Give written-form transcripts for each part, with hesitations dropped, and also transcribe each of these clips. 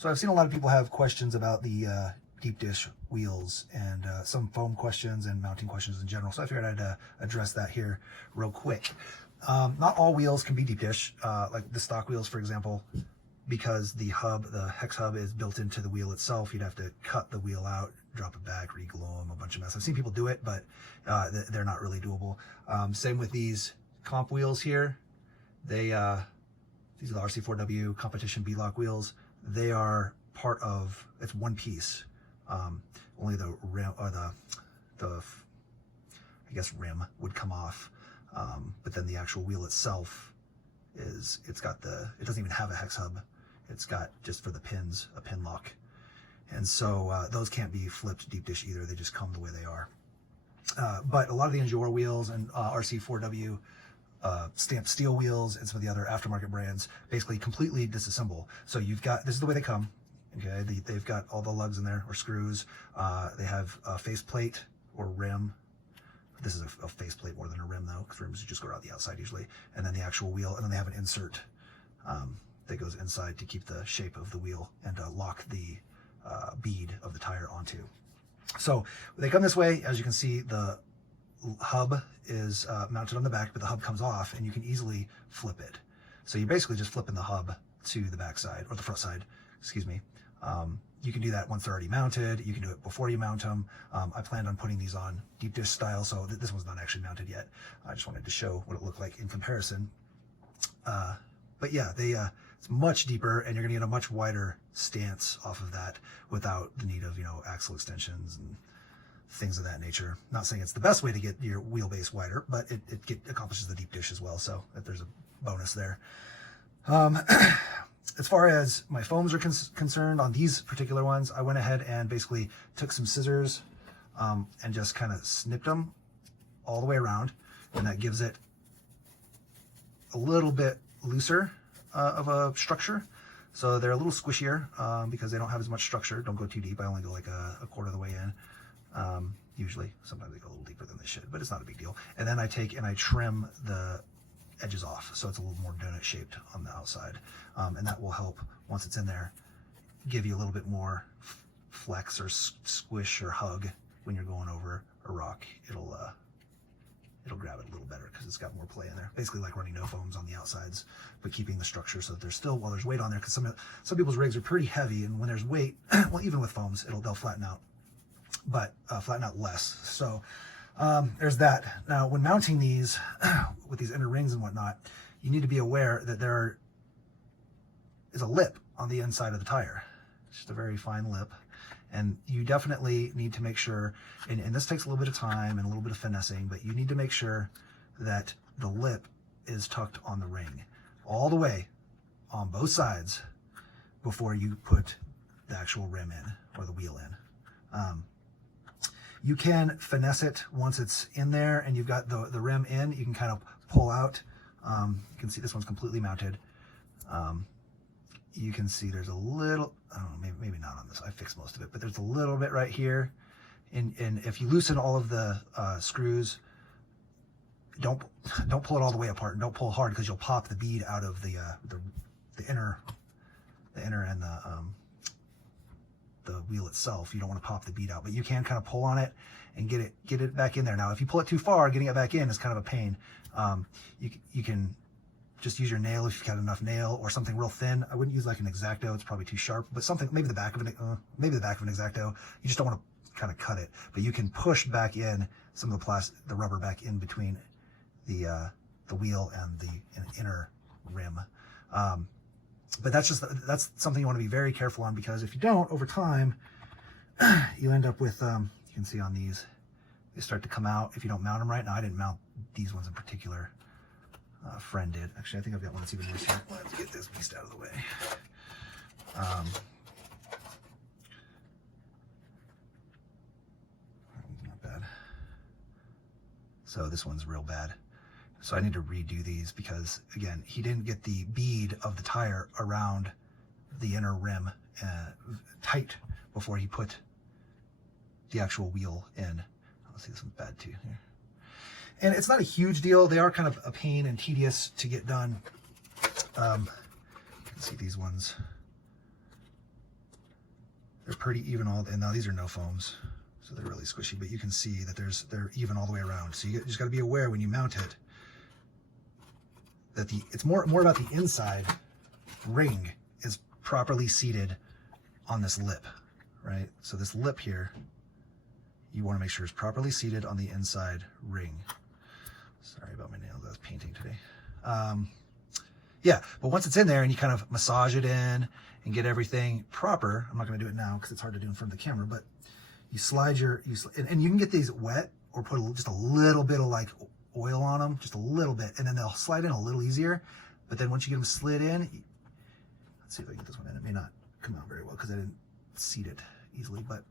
So I've seen a lot of people have questions about the deep dish wheels and some foam questions and mounting questions in general. So I figured I'd address that here real quick. Not all wheels can be deep dish, like the stock wheels, for example, because the hex hub is built into the wheel itself. You'd have to cut the wheel out, drop it back, re-glue them, a bunch of mess. I've seen people do it, but they're not really doable. Same with these comp wheels here. These are the RC4W competition B-lock wheels. They are part of, it's one piece. Only the rim, or the I guess rim would come off. But then the actual wheel itself it doesn't even have a hex hub. It's got, just for the pins, a pin lock. And so those can't be flipped deep dish either. They just come the way they are. But a lot of the Endure wheels and RC4W stamped steel wheels and some of the other aftermarket brands basically completely disassemble. So you've got, this is the way they come. Okay, they've got all the lugs in there, or screws. They have a faceplate or rim. This is a faceplate more than a rim though, because rims just go around the outside usually. And then the actual wheel, and then they have an insert that goes inside to keep the shape of the wheel and lock the bead of the tire onto. So they come this way. As you can see, the hub is mounted on the back, but the hub comes off and you can easily flip it. So you're basically just flipping the hub to the back side, or the front side, excuse me. You can do that once they're already mounted. You can do it before you mount them. I planned on putting these on deep dish style, so this one's not actually mounted yet. I just wanted to show what it looked like in comparison. But yeah, it's much deeper, and you're gonna get a much wider stance off of that without the need of, axle extensions and things of that nature. Not saying it's the best way to get your wheelbase wider, but it accomplishes the deep dish as well, so there's a bonus there. As far as my foams are concerned, on these particular ones, I went ahead and basically took some scissors and just kind of snipped them all the way around, and that gives it a little bit looser of a structure. So they're a little squishier because they don't have as much structure. Don't go too deep. I only go like a quarter of the way in. Usually, sometimes they go a little deeper than they should, but it's not a big deal. And then I take and I trim the edges off, so it's a little more donut shaped on the outside, and that will help, once it's in there, give you a little bit more flex or squish or hug when you're going over a rock. It'll grab it a little better because it's got more play in there. Basically like running no foams on the outsides, but keeping the structure so that there's still, while there's weight on there, because some people's rigs are pretty heavy, and when there's weight, well, even with foams, they'll flatten out, but flatten out less. So there's that. Now, when mounting these with these inner rings and whatnot, you need to be aware that there is a lip on the inside of the tire. It's just a very fine lip, and you definitely need to make sure, and this takes a little bit of time and a little bit of finessing, but you need to make sure that the lip is tucked on the ring all the way on both sides before you put the actual rim in, or the wheel in. You can finesse it once it's in there and you've got the rim in. You can kind of pull out. You can see this one's completely mounted. You can see there's a little, I don't know, maybe not on this. I fixed most of it, but there's a little bit right here. And if you loosen all of the screws, don't pull it all the way apart, and don't pull hard, because you'll pop the bead out of the inner and the wheel itself. You don't want to pop the bead out, but you can kind of pull on it and get it back in there. Now, if you pull it too far, getting it back in is kind of a pain. You can just use your nail if you've got enough nail, or something real thin. I wouldn't use like an X-Acto; it's probably too sharp. But something, maybe the back of an X-Acto. You just don't want to kind of cut it, but you can push back in some of the rubber back in between the wheel and the inner rim. But that's something you want to be very careful on, because if you don't, over time, you end up with, you can see on these, they start to come out if you don't mount them right. Now, I didn't mount these ones in particular. A friend did. Actually, I think I've got one that's even worse here. Let's get this beast out of the way. Not bad. So this one's real bad. So I need to redo these because, again, he didn't get the bead of the tire around the inner rim tight before he put the actual wheel in. Let's see, this one's bad too here. And it's not a huge deal. They are kind of a pain and tedious to get done. You can see these ones they're pretty even all, and now these are no foams, so they're really squishy, but you can see that they're even all the way around. So you just got to be aware when you mount it that it's more about the inside ring is properly seated on this lip, right? So this lip here, you want to make sure it's properly seated on the inside ring. Sorry about my nails, I was painting today. Yeah, but once it's in there and you kind of massage it in and get everything proper, I'm not going to do it now because it's hard to do in front of the camera, but you slide and you can get these wet or put just a little bit of like oil on them, just a little bit, and then they'll slide in a little easier. But then once you get them slid in, let's see if I can get this one in. It may not come out very well because I didn't seat it easily, but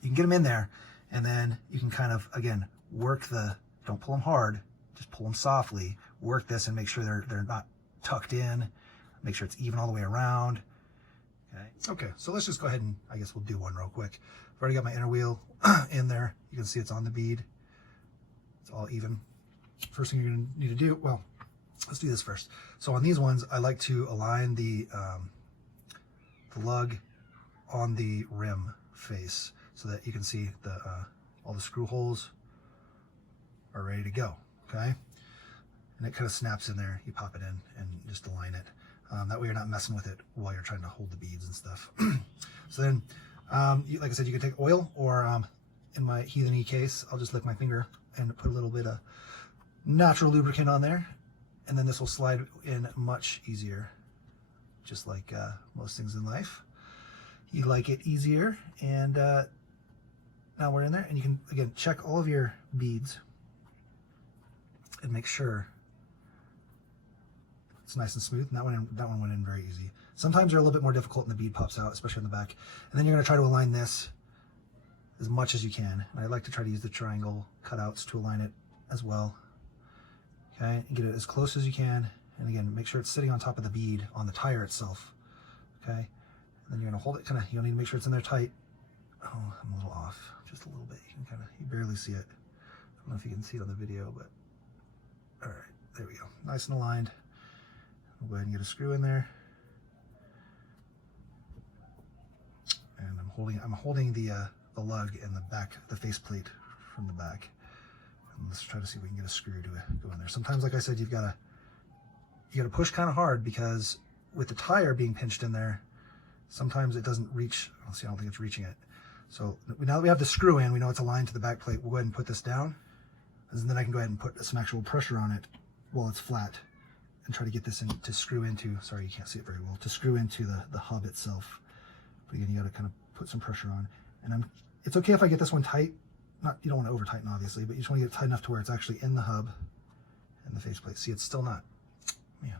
you can get them in there, and then you can kind of, again, work don't pull them hard, just pull them softly, work this and make sure they're not tucked in, make sure it's even all the way around. Okay, so let's just go ahead and I guess we'll do one real quick. I've already got my inner wheel in there. You can see it's on the bead. It's all even. First thing you're going to need to do, well, let's do this first. So on these ones, I like to align the lug on the rim face so that you can see all the screw holes are ready to go, okay? And it kind of snaps in there. You pop it in and just align it. That way you're not messing with it while you're trying to hold the beads and stuff. So then, like I said, you can take oil, or in my heathen case, I'll just lick my finger and put a little bit of natural lubricant on there, and then this will slide in much easier, just like most things in life. You like it easier, and now we're in there, and you can, again, check all of your beads and make sure it's nice and smooth. And that one went in very easy. Sometimes they're a little bit more difficult and the bead pops out, especially on the back. And then you're gonna try to align this as much as you can. And I like to try to use the triangle cutouts to align it as well. Okay, and get it as close as you can. And again, make sure it's sitting on top of the bead on the tire itself. Okay, and then you're gonna hold it you'll need to make sure it's in there tight. Oh, I'm a little off, just a little bit. You can you barely see it. I don't know if you can see it on the video, but all right, there we go. Nice and aligned. We'll go ahead and get a screw in there. And I'm holding the lug and the back, the faceplate from the back. And let's try to see if we can get a screw to go in there. Sometimes, like I said, you gotta push kind of hard, because with the tire being pinched in there, sometimes it doesn't reach. I don't think it's reaching it. So now that we have the screw in, we know it's aligned to the back plate. We'll go ahead and put this down, and then I can go ahead and put some actual pressure on it while it's flat, and try to get this to screw into, sorry, you can't see it very well, to screw into the hub itself. But again, you got to kind of put some pressure on. And it's okay if I get this one tight. You don't want to over tighten, obviously, but you just want to get it tight enough to where it's actually in the hub and the faceplate. See, it's still not. Man.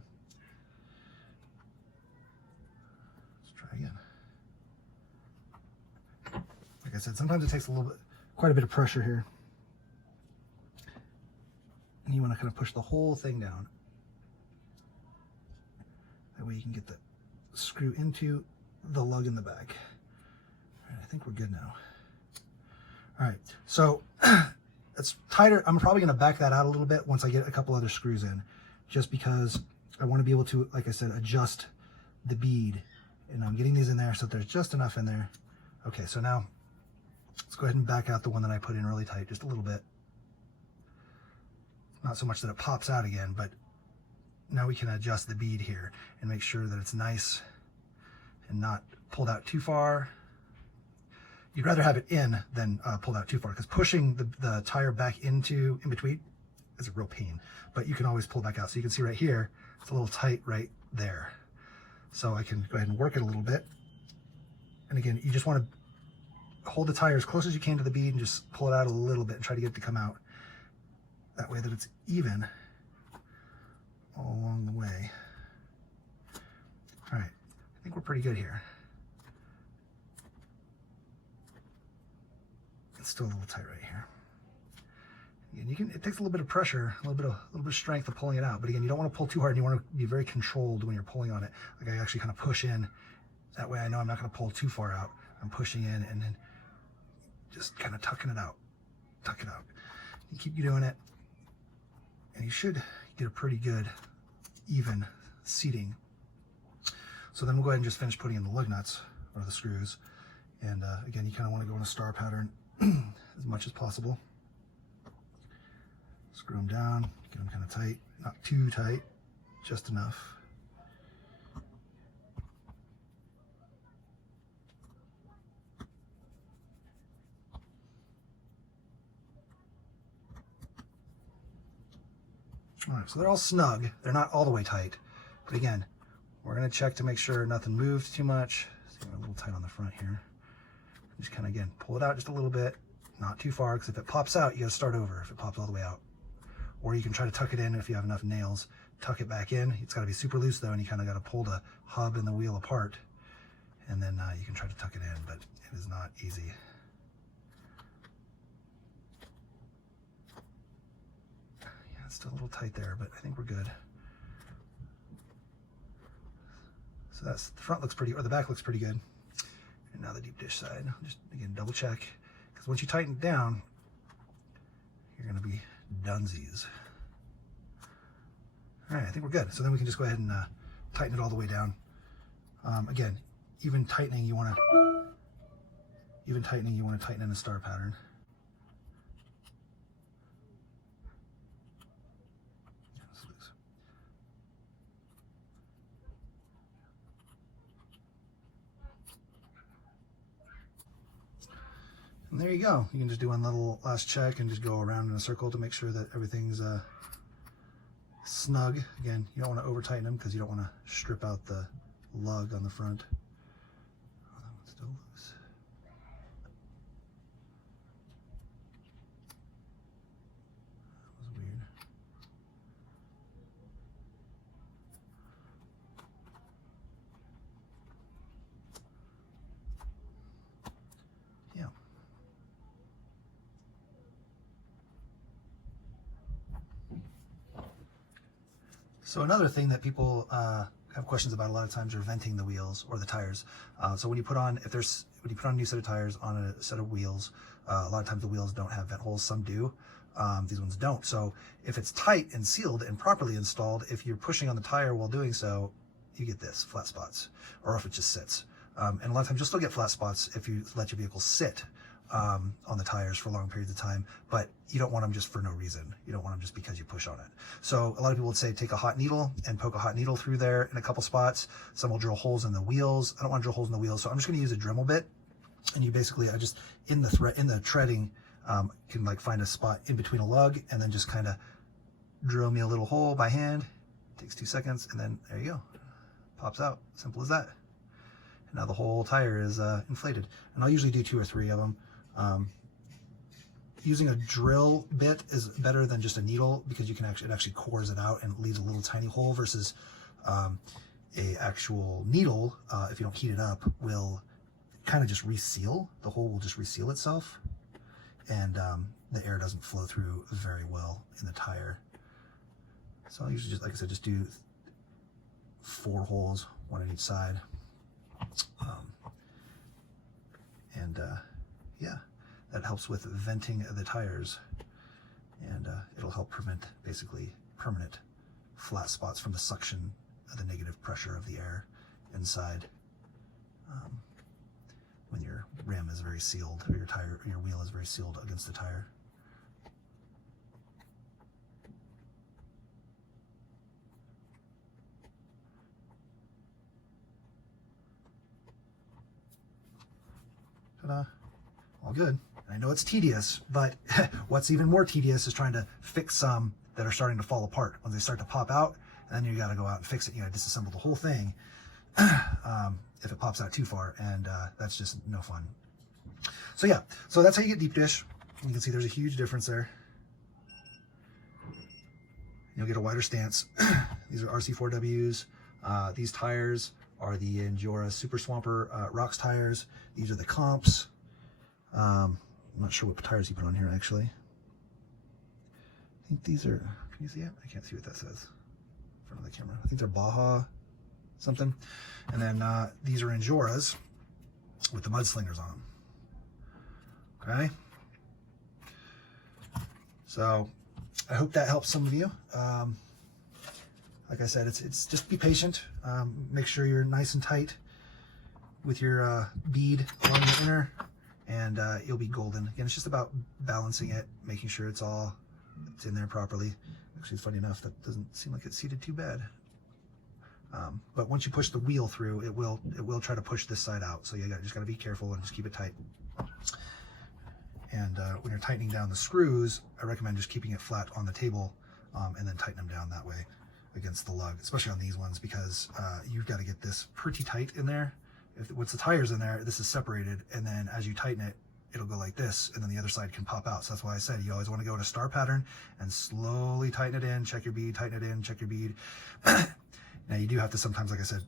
Let's try again. Like I said, sometimes it takes quite a bit of pressure here. And you want to kind of push the whole thing down. That way you can get the screw into the lug in the back. All right, I think we're good now. All right, so it's tighter. I'm probably going to back that out a little bit once I get a couple other screws in, just because I want to be able to, like I said, adjust the bead. And I'm getting these in there so there's just enough in there. Okay, so now let's go ahead and back out the one that I put in really tight, just a little bit. Not so much that it pops out again, but now we can adjust the bead here and make sure that it's nice and not pulled out too far. You'd rather have it in than pulled out too far, because pushing the tire back in between is a real pain, but you can always pull back out. So you can see right here, it's a little tight right there. So I can go ahead and work it a little bit. And again, you just want to hold the tire as close as you can to the bead and just pull it out a little bit and try to get it to come out. That way that it's even all along the way. All right, I think we're pretty good here. It's still a little tight right here. Again, it takes a little bit of pressure, a little bit of strength of pulling it out. But again, you don't want to pull too hard, and you want to be very controlled when you're pulling on it. Like I actually kind of push in. That way I know I'm not going to pull too far out. I'm pushing in and then just kind of tucking it out. Tuck it out. You keep doing it, and you should get a pretty good, even seating. So then we'll go ahead and just finish putting in the lug nuts, or the screws, And again, you kind of want to go in a star pattern as much as possible. Screw them down, get them kind of tight, not too tight, just enough. All right, so they're all snug. They're not all the way tight, but again, we're going to check to make sure nothing moved too much. See, we're a little tight on the front here. Just kind of, again, pull it out just a little bit, not too far, because if it pops out, you got to start over if it pops all the way out. Or you can try to tuck it in if you have enough nails. Tuck it back in. It's got to be super loose though, and you kind of got to pull the hub and the wheel apart, and then you can try to tuck it in, but it is not easy. Yeah, it's still a little tight there, but I think we're good. So that's, the front looks pretty, or the back looks pretty good. And now the deep dish side. Just again, double check, because once you tighten it down, you're going to be dunsies. All right, I think we're good. So then we can just go ahead and tighten it all the way down. Again, even tightening, you want to tighten in a star pattern. And there you go. You can just do one little last check and just go around in a circle to make sure that everything's snug. Again, you don't want to over tighten them because you don't want to strip out the lug on the front. Oh, that one's still loose. That was weird. Yeah. So another thing that people have questions about a lot of times are venting the wheels or the tires. So when you put on, when you put on a new set of tires on a set of wheels, a lot of times the wheels don't have vent holes. Some do. These ones don't. So if it's tight and sealed and properly installed, if you're pushing on the tire while doing so, you get this, flat spots, or if it just sits. And a lot of times you'll still get flat spots if you let your vehicle sit on the tires for long periods of time, but you don't want them just for no reason. You don't want them just because you push on it. So a lot of people would say take a hot needle and poke a hot needle through there in a couple spots. Some will drill holes in the wheels. I don't want to drill holes in the wheels, so I'm just going to use a Dremel bit. And you basically, I just in the treading, can like find a spot in between a lug and then just kind of drill me a little hole by hand. It takes 2 seconds, and then there you go, pops out. Simple as that. And now the whole tire is inflated. And I'll usually do 2 or 3 of them. Using a drill bit is better than just a needle because you can it actually cores it out and leaves a little tiny hole versus a actual needle, if you don't heat it up, will kind of just reseal. The hole will just reseal itself, and the air doesn't flow through very well in the tire. So I'll usually just, like I said, just do 4 holes, 1 on each side. Yeah, that helps with venting the tires, and it'll help prevent basically permanent flat spots from the suction of the negative pressure of the air inside when your rim is very sealed, or your wheel is very sealed against the tire. Ta-da. All good. I know it's tedious, but what's even more tedious is trying to fix some that are starting to fall apart. When they start to pop out, and then you got to go out and fix it. You got to disassemble the whole thing if it pops out too far, and that's just no fun. So yeah, so that's how you get deep dish. You can see there's a huge difference there. You'll get a wider stance. These are RC4Ws. These tires are the Endura Super Swamper Rocks tires. These are the comps. I'm not sure what tires you put on here actually. I think these are, can you see it? I can't see what that says in front of the camera. I think they're Baja something. And then these are Enduras with the mudslingers on them. Okay. So I hope that helps some of you. Like I said, it's just be patient. Make sure you're nice and tight. with your bead along the inner, and you'll be golden. Again, it's just about balancing it, making sure it's in there properly. Actually, it's funny enough, that doesn't seem like it's seated too bad. But once you push the wheel through, it will try to push this side out. So you just got to be careful and just keep it tight. And when you're tightening down the screws, I recommend just keeping it flat on the table and then tighten them down that way against the lug, especially on these ones, because you've got to get this pretty tight in there. Once the tire's in there, this is separated, and then as you tighten it, it'll go like this, and then the other side can pop out. So that's why I said you always want to go in a star pattern and slowly tighten it in, check your bead, tighten it in, check your bead. Now you do have to sometimes, like I said,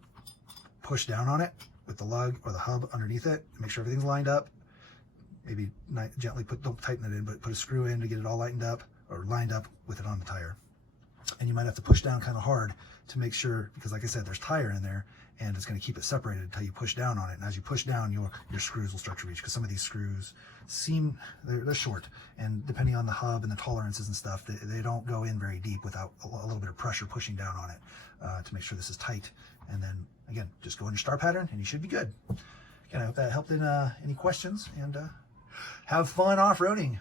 push down on it with the lug or the hub underneath it, make sure everything's lined up. Maybe gently don't tighten it in, but put a screw in to get it all lightened up or lined up with it on the tire. And you might have to push down kind of hard to make sure, because like I said, there's tire in there, and it's going to keep it separated until you push down on it. And as you push down, your screws will start to reach, because some of these screws they're short, and depending on the hub and the tolerances and stuff, they don't go in very deep without a little bit of pressure pushing down on it to make sure this is tight. And then again, just go in your star pattern and you should be good. Again, I hope that helped in any questions, and have fun off-roading.